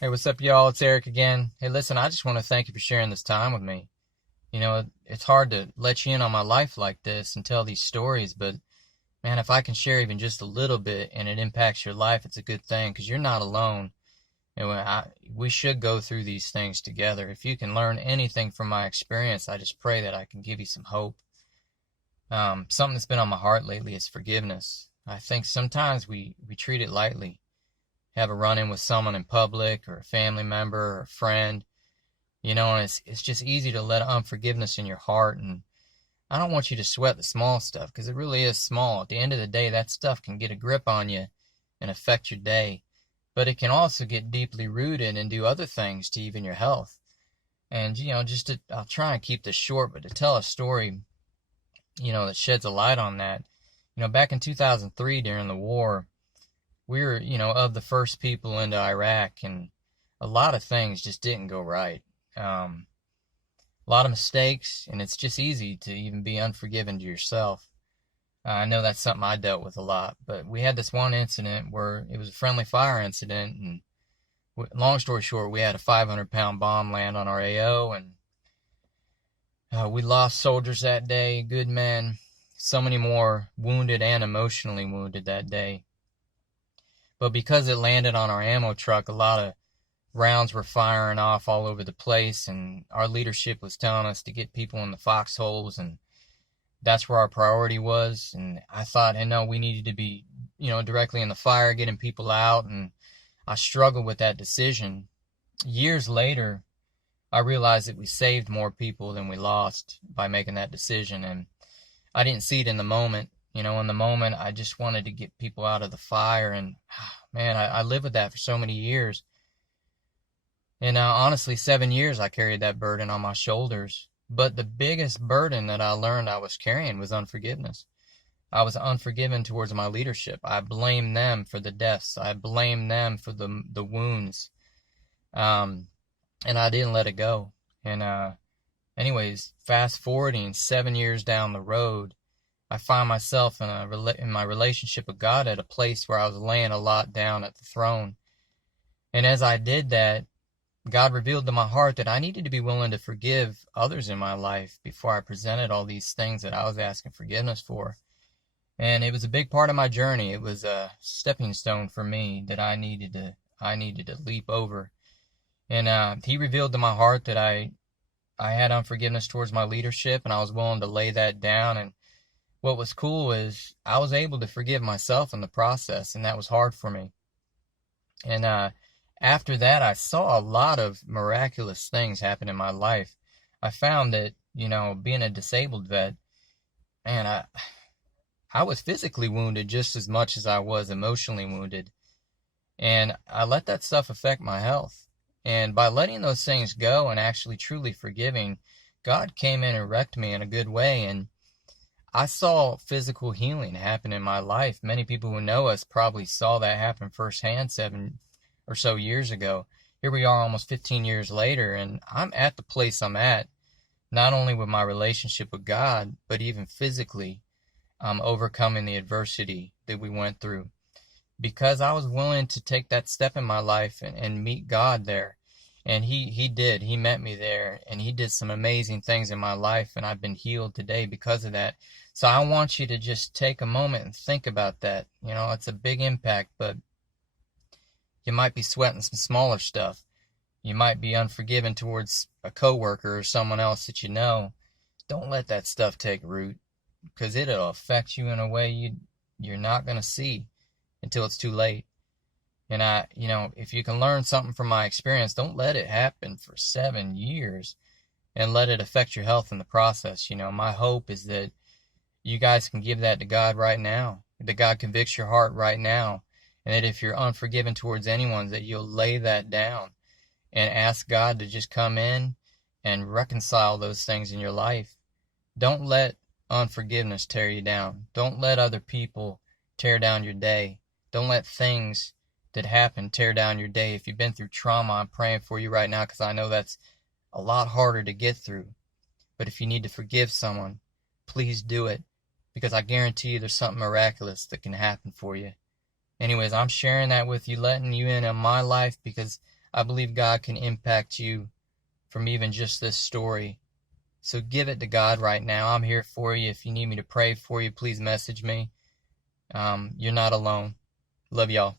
Hey, what's up, y'all? It's Eric again. Hey, listen, I just want to thank you for sharing this time with me. It's hard to let you in on my life like this and tell these stories, but man, if I can share even just a little bit and it impacts your life, it's a good thing because you're not alone. And we should go through these things together. If you can learn anything from my experience, I just pray that I can give you some hope. Something that's been on my heart lately is forgiveness. I think sometimes we treat it lightly, have a run-in with someone in public or a family member or a friend, and it's just easy to let unforgiveness in your heart. And I don't want you to sweat the small stuff because it really is small. At the end of the day, that stuff can get a grip on you and affect your day, but it can also get deeply rooted and do other things to even your health. And I'll try and keep this short, but to tell a story, that sheds a light on that. Back in 2003 during the war, we were, of the first people into Iraq, and a lot of things just didn't go right. A lot of mistakes, and it's just easy to even be unforgiving to yourself. I know that's something I dealt with a lot, but we had this one incident where it was a friendly fire incident, and long story short, we had a 500-pound bomb land on our AO, and we lost soldiers that day, good men, so many more wounded and emotionally wounded that day. But because it landed on our ammo truck, a lot of rounds were firing off all over the place, and our leadership was telling us to get people in the foxholes, and that's where our priority was. And I thought, no, we needed to be, directly in the fire, getting people out, and I struggled with that decision. Years later, I realized that we saved more people than we lost by making that decision, and I didn't see it in the moment. In the moment, I just wanted to get people out of the fire, and man, I lived with that for so many years. And honestly, 7 years I carried that burden on my shoulders. But the biggest burden that I learned I was carrying was unforgiveness. I was unforgiving towards my leadership. I blamed them for the deaths. I blamed them for the wounds. Um, and I didn't let it go. And anyways, fast forwarding 7 years down the road, I find myself in my relationship with God at a place where I was laying a lot down at the throne. And as I did that, God revealed to my heart that I needed to be willing to forgive others in my life before I presented all these things that I was asking forgiveness for. And it was a big part of my journey. It was a stepping stone for me that I needed to leap over. And he revealed to my heart that I had unforgiveness towards my leadership, and I was willing to lay that down. And what was cool is I was able to forgive myself in the process, and that was hard for me. And after that, I saw a lot of miraculous things happen in my life. I found that, being a disabled vet, man, I was physically wounded just as much as I was emotionally wounded. And I let that stuff affect my health. And by letting those things go and actually truly forgiving, God came in and wrecked me in a good way. And I saw physical healing happen in my life. Many people who know us probably saw that happen firsthand 7 or so years ago. Here we are almost 15 years later, and I'm at the place I'm at, not only with my relationship with God, but even physically, overcoming the adversity that we went through. Because I was willing to take that step in my life and meet God there. And he did. He met me there, and he did some amazing things in my life, and I've been healed today because of that. So I want you to just take a moment and think about that. It's a big impact, but you might be sweating some smaller stuff. You might be unforgiving towards a coworker or someone else that you know. Don't let that stuff take root, because it'll affect you in a way you're not going to see until it's too late. And if you can learn something from my experience, don't let it happen for 7 years and let it affect your health in the process. My hope is that you guys can give that to God right now, that God convicts your heart right now, and that if you're unforgiving towards anyone, that you'll lay that down and ask God to just come in and reconcile those things in your life. Don't let unforgiveness tear you down. Don't let other people tear down your day. Don't let things that happen tear down your day. If you've been through trauma, I'm praying for you right now, because I know that's a lot harder to get through. But if you need to forgive someone, please do it, because I guarantee you there's something miraculous that can happen for you. Anyways, I'm sharing that with you, letting you in on my life, because I believe God can impact you from even just this story. So give it to God right now. I'm here for you. If you need me to pray for you, please message me. You're not alone. Love y'all.